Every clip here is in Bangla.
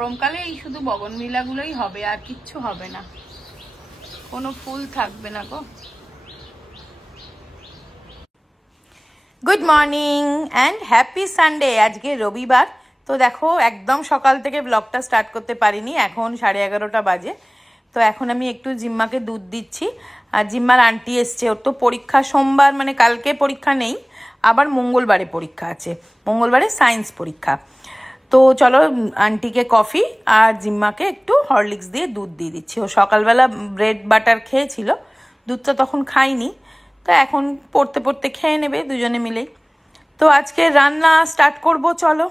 গরমকালে এই শুধু বগনভিলাগুলোই হবে, আর কিচ্ছু হবে না, কোনো ফুল থাকবে না গো। Good morning and happy Sunday. আজকে রবিবার, তো দেখো একদম সকাল থেকে ব্লগটা স্টার্ট করতে পারিনি, এখন 11:30 বাজে। তো এখন আমি একটু জিম্মাকে দুধ দিচ্ছি, আর জিম্মার আন্টি এসছে, ওর তো পরীক্ষা সোমবার, মানে কালকে পরীক্ষা নেই, আবার মঙ্গলবারে পরীক্ষা আছে, মঙ্গলবারে সায়েন্স পরীক্ষা। তো চলো আন্টিকে কফি আর জিম্মাকে একটু হরলিক্স দিয়ে দুধ দিয়ে দিচ্ছি। ও সকালবেলা ব্রেড বাটার খেয়েছিল, দুধটা তখন খাইনি, তো এখন পড়তে পড়তে খেয়ে নেবে দুজনে মিলেই। তো আজকে রান্না স্টার্ট করব, চলো।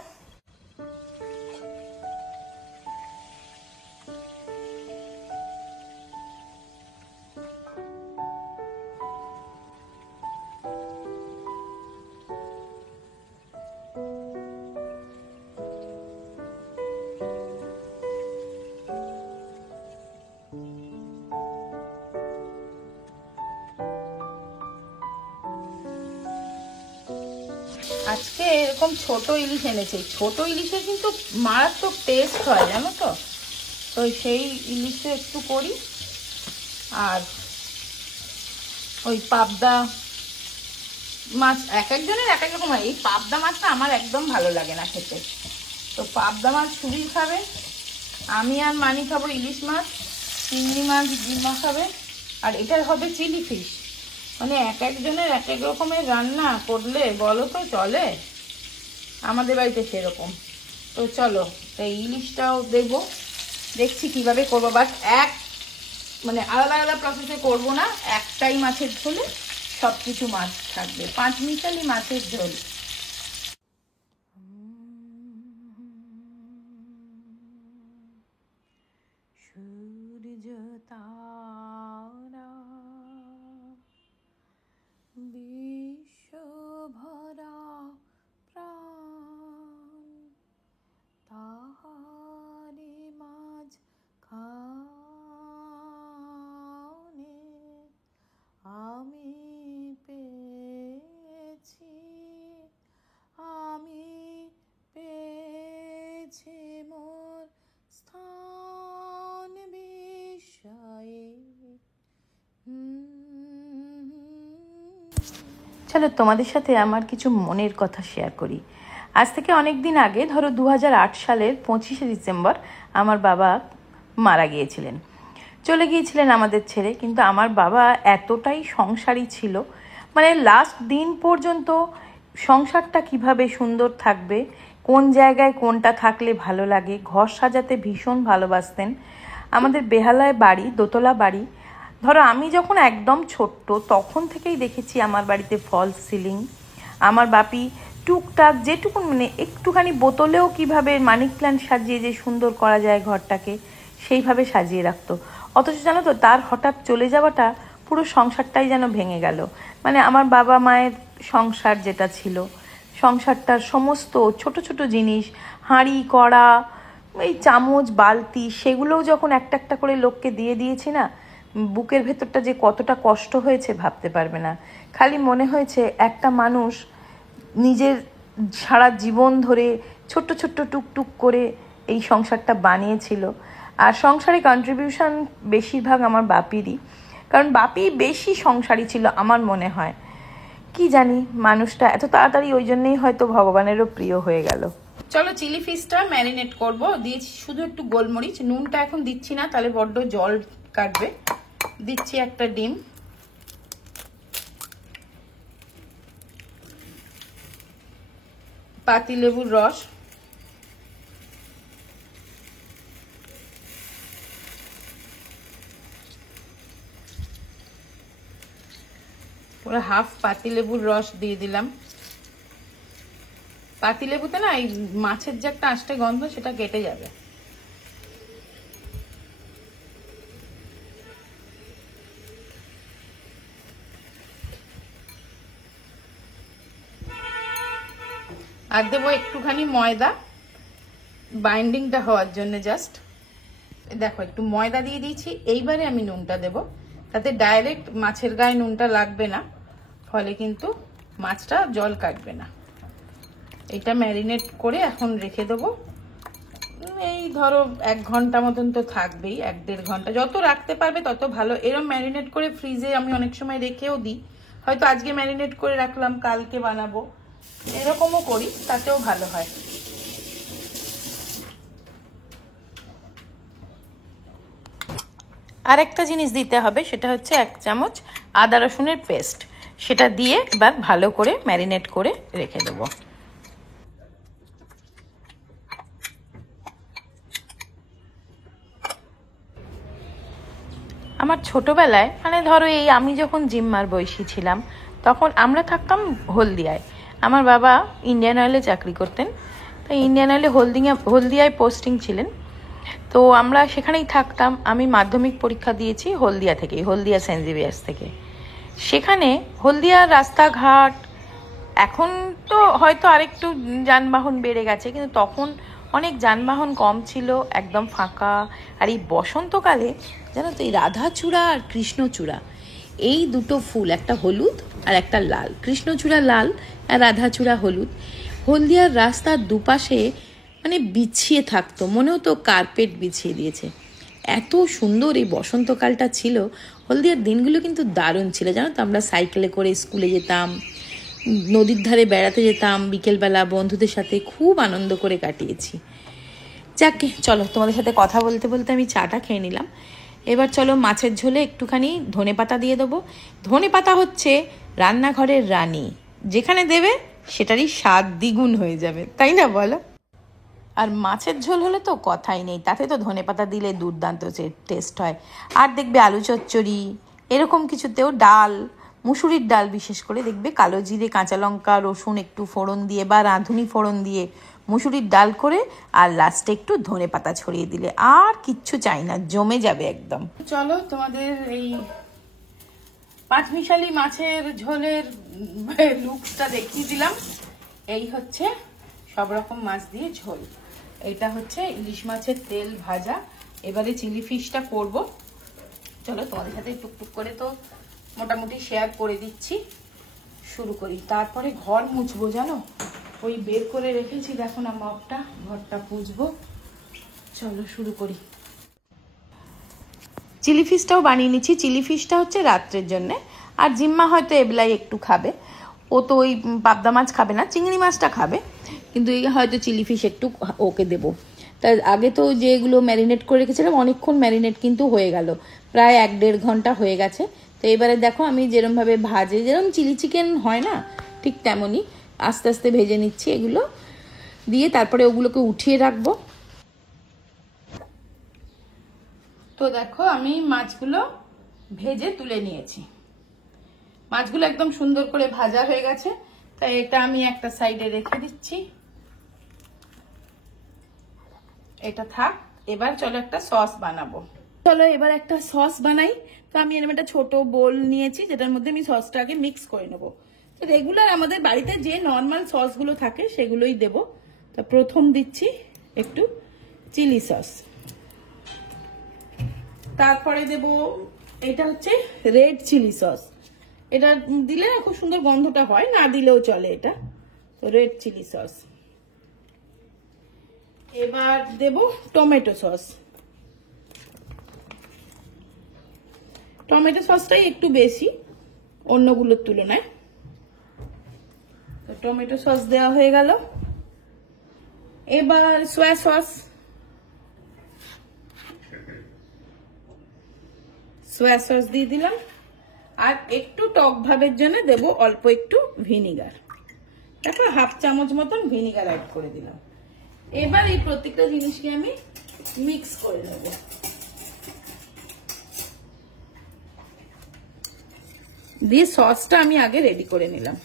আজকে এরকম ছোট ইলিশ এনেছে, ছোট ইলিশে কিন্তু মারাত্মক টেস্ট হয় জানো তো। তো সেই ইলিশে একটু করি, আর ওই পাবদা মাছ এক একজনের এক এক রকম হয়। এই পাবদা মাছটা আমার একদম ভালো লাগে না খেতে, তো পাবদা মাছ সুবীর খাবে, আমি আর মানি খাবো ইলিশ মাছ, চিংড়ি মাছ জিম্মা খাবে, আর এটা হবে চিলি ফিশ। মানে এক একজনের এক এক রকমের রান্না করলে বলো তো চলে? আমাদের বাড়িতে সেরকম। তো চলো এই ইলিশটাও দেবো, দেখছি কিভাবে করবো, বাট মানে আলাদা আলাদা প্রসেসে করবো না, একটাই মাছের ঝোলে সব কিছু মাছ থাকবে, 5 মিশালি মাছের ঝোল। সূর্য তারা বিশ্বভরা প্রাণ, তাহারে মাঝ খানে আমি পেয়েছি মোর স্থান বিষয়ে। চলো তোমাদের সাথে আমার কিছু মনের কথা শেয়ার করি। আজ থেকে অনেক দিন আগে, ধরো 2008 সালের 25শে ডিসেম্বর আমার বাবা মারা গিয়েছিলেন, চলে গিয়েছিলেন আমাদের ছেড়ে। কিন্তু আমার বাবা এতটাই সংসারী ছিল, মানে লাস্ট দিন পর্যন্ত সংসারটা কিভাবে সুন্দর থাকবে, কোন জায়গায় কোনটা থাকলে ভালো লাগে, ঘর সাজাতে ভীষণ ভালোবাসতেন। আমাদের বেহালায় বাড়ি, দোতলা বাড়ি। ধরো আমি যখন একদম ছোট্ট তখন থেকেই দেখেছি আমার বাড়িতে ফলস সিলিং। আমার বাপি টুকটাক যেটুকু, মানে একটুখানি বোতলেও কিভাবে মানি প্ল্যান্ট সাজিয়ে যে সুন্দর করা যায় ঘরটাকে, সেইভাবে সাজিয়ে রাখতো। অথচ জানো তো, তার হঠাৎ চলে যাওয়াটা পুরো সংসারটাই যেন ভেঙে গেল। মানে আমার বাবা মায়ের সংসার যেটা ছিল, সংসারটার সমস্ত ছোট ছোট জিনিস, হাঁড়ি কড়া, এই চামচ বালতি, সেগুলোও যখন একটা একটা করে লোককে দিয়ে দিয়েছি না, বুকের ভেতরটা যে কতটা কষ্ট হয়েছে ভাবতে পারবে না। খালি মনে হয়েছে একটা মানুষ নিজের সারা জীবন ধরে ছোট্ট ছোট্ট টুকটুক করে এই সংসারটা বানিয়েছিল। আর সংসারে কন্ট্রিবিউশন বেশিরভাগ আমার বাপিরই, কারণ বাপি বেশি সংসারী ছিল আমার মনে হয়। কি জানি মানুষটা এত তাড়াতাড়ি ওই জন্যই হয়তো ভগবানেরও প্রিয় হয়ে গেল। চলো চিলি ফিশটা ম্যারিনেট করব, দিয়েছি শুধু একটু গোলমরিচ, নুনটা এখন দিচ্ছি না, তাহলে বড্ড জল কাটবে। দিচ্ছি একটা ডিম, পাতিলেবুর রস, পুরো হাফ পাতিলেবুর রস দিয়ে দিলাম। পাতিলেবুতে না এই মাছের যে একটা আষ্টে গন্ধ, সেটা কেটে যাবে। আর দেবো একটুখানি ময়দা, বাইন্ডিংটা হওয়ার জন্য। জাস্ট দেখো একটু ময়দা দিয়ে দিয়েছি। এইবারে আমি নুনটা দেব, তাতে ডাইরেক্ট মাছের গায়ে নুনটা লাগবে না, ফলে কিন্তু মাছটা জল কাটবে না। এটা ম্যারিনেট করে এখন রেখে দেবো এই ধরো 1 ঘন্টা মতন তো থাকবেই, 1-1.5 ঘন্টা, যত রাখতে পারবে তত ভালো। এরম ম্যারিনেট করে ফ্রিজে আমি অনেক সময় রেখেও দিই, হয়তো আজকে ম্যারিনেট করে রাখলাম কালকে বানাবো, এরকমও করি, তাতেও ভালো হয়। আর একটা জিনিস দিতে হবে, সেটা হচ্ছে 1 চামচ আদা রসুনের পেস্ট, সেটা দিয়ে এবার ভালো করে ম্যারিনেট করে রেখে দেবো। আমার ছোটবেলায় মানে ধরো এই আমি যখন জিম্মার বয়সী ছিলাম তখন আমরা থাকতাম হলদিয়ায়। আমার বাবা ইন্ডিয়ান অয়েলে চাকরি করতেন, তাই ইন্ডিয়ান অয়েলে হলদিয়ায় পোস্টিং ছিলেন। তো আমরা সেখানেই থাকতাম। আমি মাধ্যমিক পরীক্ষা দিয়েছি হলদিয়া থেকে, হলদিয়া সেন্ট জেভিয়ার্স থেকে। সেখানে হলদিয়ার রাস্তাঘাট এখন তো হয়তো আরেকটু যানবাহন বেড়ে গেছে, কিন্তু তখন অনেক যানবাহন কম ছিল, একদম ফাঁকা। আর এই বসন্তকালে জানো তো, এই রাধাচূড়া আর কৃষ্ণচূড়া, এই দুটো ফুল, একটা হলুদ আর একটা লাল, কৃষ্ণচূড়া লাল আর রাধাচূড়া হলুদ, হলদিয়ার রাস্তার দুপাশে মানে বিছিয়ে থাকতো, মনে হতো কার্পেট বিছিয়ে দিয়েছে। এত সুন্দর এই বসন্তকালটা ছিল। হলদিয়ার দিনগুলো কিন্তু দারুণ ছিল, জানো তো। আমরা সাইকেলে করে স্কুলে যেতাম, নদীর ধারে বেড়াতে যেতাম বিকেলবেলা, বন্ধুদের সাথে খুব আনন্দ করে কাটিয়েছি। যাকে চলো, তোমাদের সাথে কথা বলতে বলতে আমি চাটা খেয়ে নিলাম। এবার চলো মাছের ঝোলে একটুখানি ধনেপাতা দিয়ে দেবো। ধনেপাতা হচ্ছে রান্নাঘরের রানী, যেখানে দেবে সেটারই স্বাদ দ্বিগুণ হয়ে যাবে, তাই না বলো? আর মাছের ঝোল হলে তো কথাই নেই, তাতে তো ধনেপাতা দিলে দুর্দান্ত টেস্ট হয়। আর দেখবে আলু চচ্চড়ি এরকম কিছুতেও, ডাল, মুসুরির ডাল বিশেষ করে দেখবে কালো জিরে, কাঁচা লঙ্কা, রসুন একটু ফোড়ন দিয়ে বা রাঁধুনি ফোড়ন দিয়ে মুসুরির ডাল করে আর লাস্টে একটু ধনেপাতা ছড়িয়ে দিলে আর কিচ্ছু চাই না, জমে যাবে একদম। চলো তোমাদের এই পাঁচমিশালি মাছের ঝোলের লুকসটা দেখিয়ে দিলাম। এই হচ্ছে সব রকম মাছ দিয়ে ঝোল, এটা হচ্ছে ইলিশ মাছের তেল ভাজা। এবারে চিলি ফিশটা করব। চলো তোমাদের সাথে টুকটুক করে তো মোটামুটি শেয়ার করে দিচ্ছি। শুরু করি। তারপরে ঘর মুছবো, জানো, ওই বের করে রেখেছি, দেখো না মপটা, ঘরটা পুছবো। চলো শুরু করি। চিলি ফিশটাও বানিয়ে নিচ্ছি। চিলি ফিশটা হচ্ছে রাত্রের জন্যে, আর জিম্মা হয়তো এবেলায় একটু খাবে, ও তো ওই পাবদা মাছ খাবে না, চিংড়ি মাছটা খাবে, কিন্তু এই হয়তো চিলি ফিশ একটু ওকে দেবো। তার আগে তো যেগুলো ম্যারিনেট করে রেখেছিলাম, অনেকক্ষণ ম্যারিনেট কিন্তু হয়ে গেল, প্রায় 1-1.5 ঘন্টা হয়ে গেছে। তো এবারে দেখো আমি যেরমভাবে ভাজে, যেরকম চিলি চিকেন হয় না, ঠিক তেমনই আস্তে আস্তে ভেজে নিচ্ছি এগুলো দিয়ে, তারপরে ওগুলোকে উঠিয়ে রাখবো। তো দেখো আমি মাছগুলো ভেজে তুলে নিয়েছি, মাছগুলো একদম সুন্দর করে ভাজা হয়ে গেছে, তাই এটা আমি একটা সাইডে রেখে দিচ্ছি। এটা থাক। এবার চলো একটা সস বানাবো। চলো এবার একটা সস বানাই। তো আমি এরকম একটা ছোট বোল নিয়েছি, যেটার মধ্যে আমি সসটাকে মিক্স করে নেবো। তো রেগুলার আমাদের বাড়িতে যে নর্মাল সসগুলো থাকে সেগুলোই দেব। তো প্রথম দিচ্ছি একটু চিলি সস, তারপরে দেব এটা হচ্ছে রেড চিলি সস। এটা দিলে না খুব সুন্দর গন্ধটা হয়, না দিলেও চলে এটা। তো রেড চিলি সস। এবার দেব টমেটো সস। টমেটো সসটাই একটু বেশি অন্যগুলোর তুলনায়। তো টমেটো সস দেওয়া হয়ে গেল। এবার সোয়া সস, সোয়া সস দিয়ে দিলাম। আর একটু টক ভাবের জন্য দেব অল্প একটু ভিনিগার, দেখো 1/2 চামচ মতন ভিনিগার অ্যাড করে দিলাম। এবার এই প্রত্যেকটা জিনিসকে আমি মিক্স করে নেব। দিয়ে সসটা আমি আগে রেডি করে নিলাম।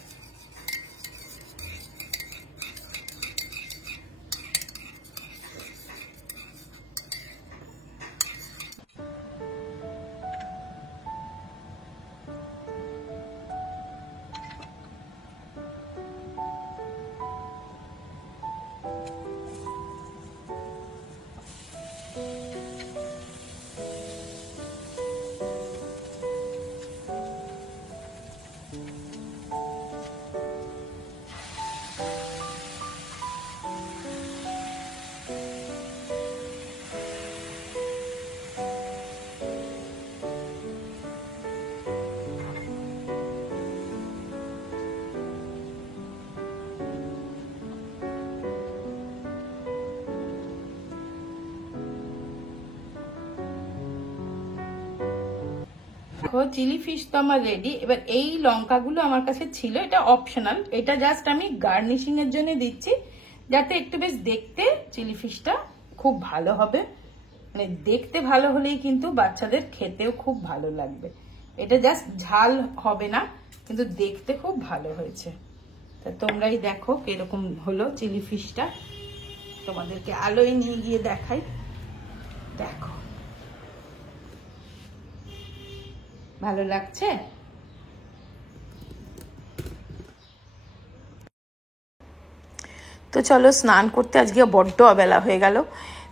দেখো চিলি ফিশ তো আমার রেডি। এবার এই লঙ্কাগুলো আমার কাছে ছিল, এটা অপশনাল, এটা জাস্ট আমি গার্নিশিং এর জন্য দিচ্ছি, যাতে একটু বেশ দেখতে চিলি ফিশটা খুব ভালো হবে। মানে দেখতে ভালো হলেই কিন্তু বাচ্চাদের খেতেও খুব ভালো লাগবে। এটা জাস্ট ঝাল হবে না, কিন্তু দেখতে খুব ভালো হয়েছে। তা তোমরাই দেখো কিরকম হলো চিলি ফিশটা, তোমাদেরকে আলোয় নিয়ে গিয়ে দেখাই। দেখো ভালো লাগছে? তো চলো স্নান করতে, আজকে বড্ড অবেলা হয়ে গেল,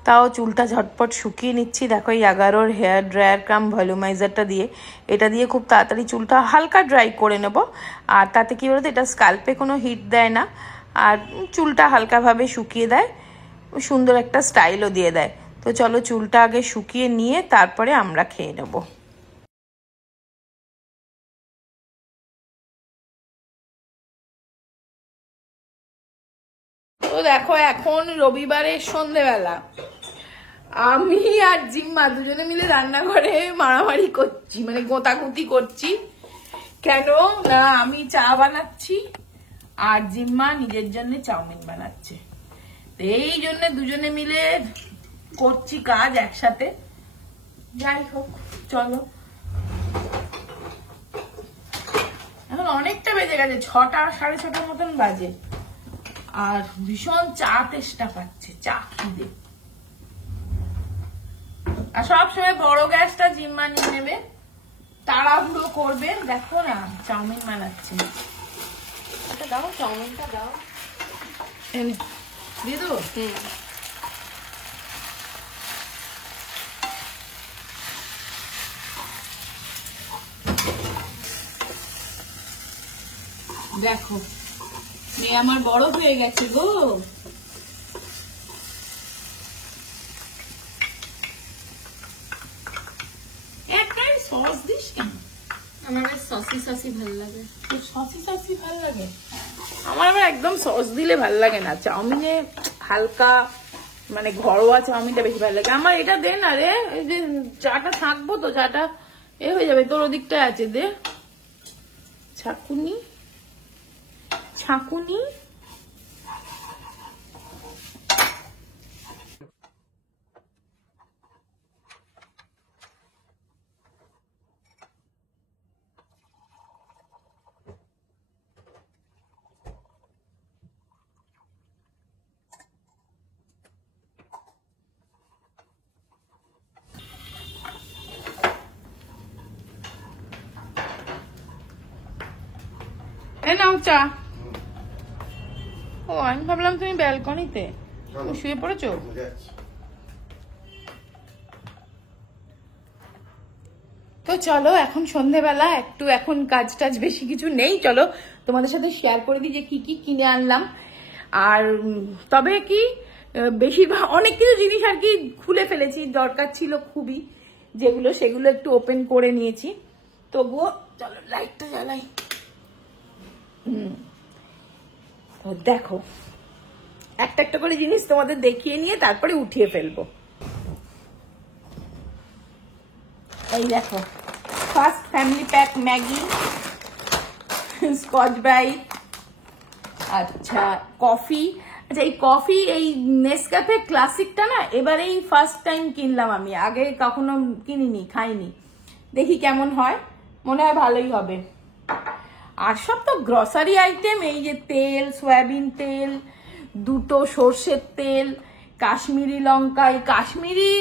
তাও চুলটা ঝটপট শুকিয়ে নিচ্ছি। দেখো এই 11 হেয়ার ড্রায়ার কাম ভলিউমাইজারটা দিয়ে, এটা দিয়ে খুব তাড়াতাড়ি চুলটা হালকা ড্রাই করে নেব। আর তাতে কী বলতো, এটা স্কাল্পে কোনো হিট দেয় না, আর চুলটা হালকাভাবে শুকিয়ে দেয়, সুন্দর একটা স্টাইলও দিয়ে দেয়। তো চলো চুলটা আগে শুকিয়ে নিয়ে তারপরে আমরা খেয়ে নেব। তো দেখো এখন রবিবারের সন্ধেবেলা, আমি আর জিম্মা দুজনে মিলে রান্নাঘরে মারামারি করছি, মানে গোতাগুতি করছি। কেন না, আমি চা বানাচ্ছি আর জিম্মা নিজের জন্য চাউমিন বানাচ্ছে। এই জন্য দুজনে মিলে করছি কাজ একসাথে। যাই হোক চলো, এখন অনেকটা বেজে গেছে, 6টা 6:30 মতন বাজে, আর ভীষণ চা তেষ্টা পাচ্ছে, চা খিদে। আর সবসময় বড় গ্যাসটা জিম্মা নিয়ে নেবে, তাড়াহুড়ো করবে। দেখো না চাউমিন বানাচ্ছি, আচ্ছা দাও চাউমিনটা দাও, দিয়ে দেবো। দেখো মেয়ে আমার বড় হয়ে গেছে গো। একটাই সস দিস কেন? আমার বেশ সসি সসি ভালো লাগে। সসি সসি ভালো লাগে? আমার আবার একদম সস দিলে ভালো লাগে না, চাউমিনে হালকা মানে ঘরোয়া চাউমিনটা বেশি ভালো লাগে আমার। এটা দে না রে, এই যে চাটা থাকবো তো, চাটা এ হয়ে যাবে, তোর ওদিকটায় আছে, দে। ছাকুনি ছাকুনি নাও চা। ও আমি ভাবলাম তুমি ব্যালকনিতে শুয়ে পড়েছো। তো চলো এখন সন্ধেবেলা, একটু এখন কাজ টাজ বেশি কিছু নেই, চলো তোমাদের সাথে শেয়ার করে দিই যে কি কি কিনে আনলাম। আর তবে কি বেশিরভাগ অনেক কিছু জিনিস আর কি খুলে ফেলেছি, দরকার ছিল খুবই, যেগুলো সেগুলো একটু ওপেন করে নিয়েছি। তবুও চলো লাইটটা জ্বালাই। দেখো একটা একটা করে জিনিস তোমাদের দেখিয়ে নিয়ে তারপরে উঠিয়ে ফেলবো। এই দেখো first family pack Maggi, Scotch Brite, আচ্ছা কফি। আচ্ছা এই কফি, এই নেসক্যাফে ক্লাসিকটা না এবারেই ফার্স্ট টাইম কিনলাম আমি, আগে কখনো কিনিনি, খাইনি, দেখি কেমন হয়, মনে হয় ভালোই হবে। আর সব তো গ্রসারি আইটেম, এই যে তেল, সয়াবিন তেল, 2টো সর্ষের তেল, কাশ্মীরি লঙ্কা। এই কাশ্মীরি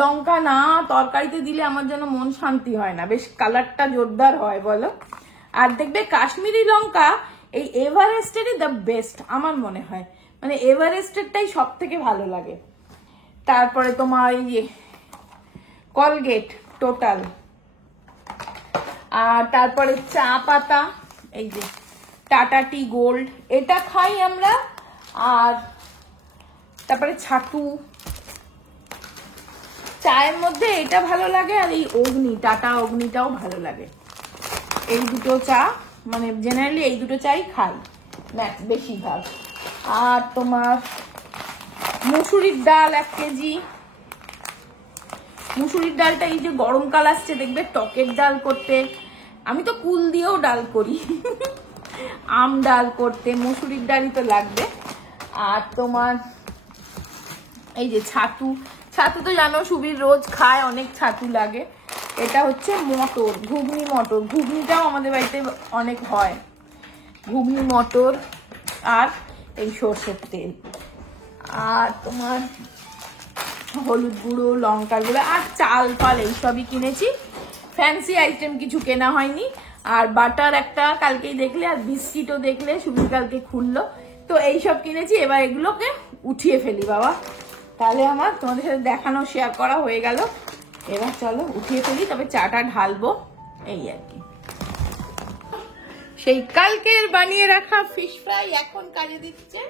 লঙ্কা না তরকারিতে দিলে আমার যেন মন শান্তি হয় না, বেশ কালারটা জোরদার হয় বলো। আর দেখবে কাশ্মীরি লঙ্কা এই এভারেস্টেরই দ্য বেস্ট আমার মনে হয়, মানে এভারেস্টেরটাই সব থেকে ভালো লাগে। তারপরে তোমার এই কলগেট টোটাল, আর তারপরে চা পাতা, এই যে টাটা টি গোল্ড, এটা খাই আমরা। আর তারপরে ছাতু, চায়ের মধ্যে এটা ভালো লাগে, আর এই অগ্নি, টাটা অগ্নিটাও ভালো লাগে। এই 2টো চা, মানে জেনারেলি এই 2টো চাই খাই না বেশিরভাগ। আর তোমার মুসুরির ডাল 1 কেজি, মুসুরির ডালটা এই যে গরমকাল আসছে দেখবে টকের ডাল করতে, আমি তো কুল দিয়েও ডাল করি আম ডাল করতে মুসুরির ডালই তো লাগবে। আর তোমার এই যে ছাতু, ছাতু তো জানো সুবীর রোজ খায়, অনেক ছাতু লাগে। এটা হচ্ছে মটর, ঘুগনি মটর, ঘুগনিটাও আমাদের বাড়িতে অনেক হয়, ঘুগনি মটর আর এই সর্ষের তেল। আর তোমার হলুদ গুঁড়ো, লঙ্কার গুঁড়ো আর চাল ফাল এইসবই কিনেছি, ফ্যান্সি আইটেম কিছু কেনা হয়নি। আর বাটার একটা কালকেই দেখলে, আর বিস্কিটও দেখলে সুবীর কালকে খুললো। তো এইসব কিনেছি, এবার এগুলোকে উঠিয়ে ফেলি বাবা, তাহলে আমার তোমাদের সাথে দেখানো শেয়ার করা হয়ে গেল। এবার চলো উঠিয়ে ফেলি, তবে চাটা ঢালবো এই আর কি। সেই কালকের বানিয়ে রাখা ফিশ ফ্রাই এখন কাজে দিচ্ছে,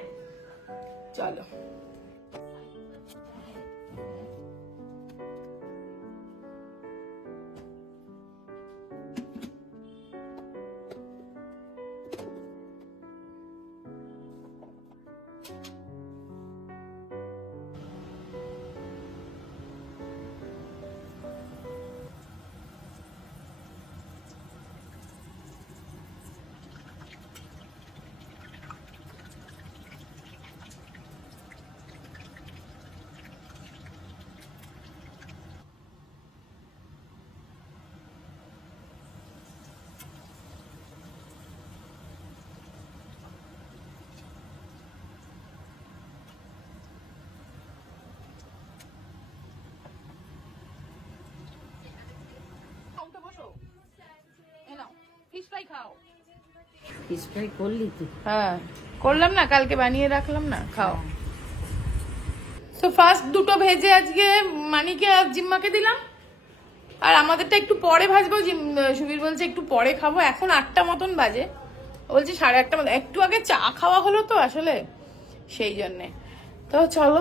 চলো। ফিশ ফ্রাই করলি তুই? হ্যাঁ করলাম না, কালকে বানিয়ে রাখলাম না, খাও। তো ফার্স্ট দুটো ভেজে আজকে মানিকে আর জিম্মাকে দিলাম, আর আমাদেরটা একটু পরে ভাজবো। সুবীর বলছে একটু পরে খাবো, এখন 8টা মতন বাজে, বলছে 8:30 মতন, একটু আগে চা খাওয়া হলো তো আসলে সেই জন্যে। তো চলো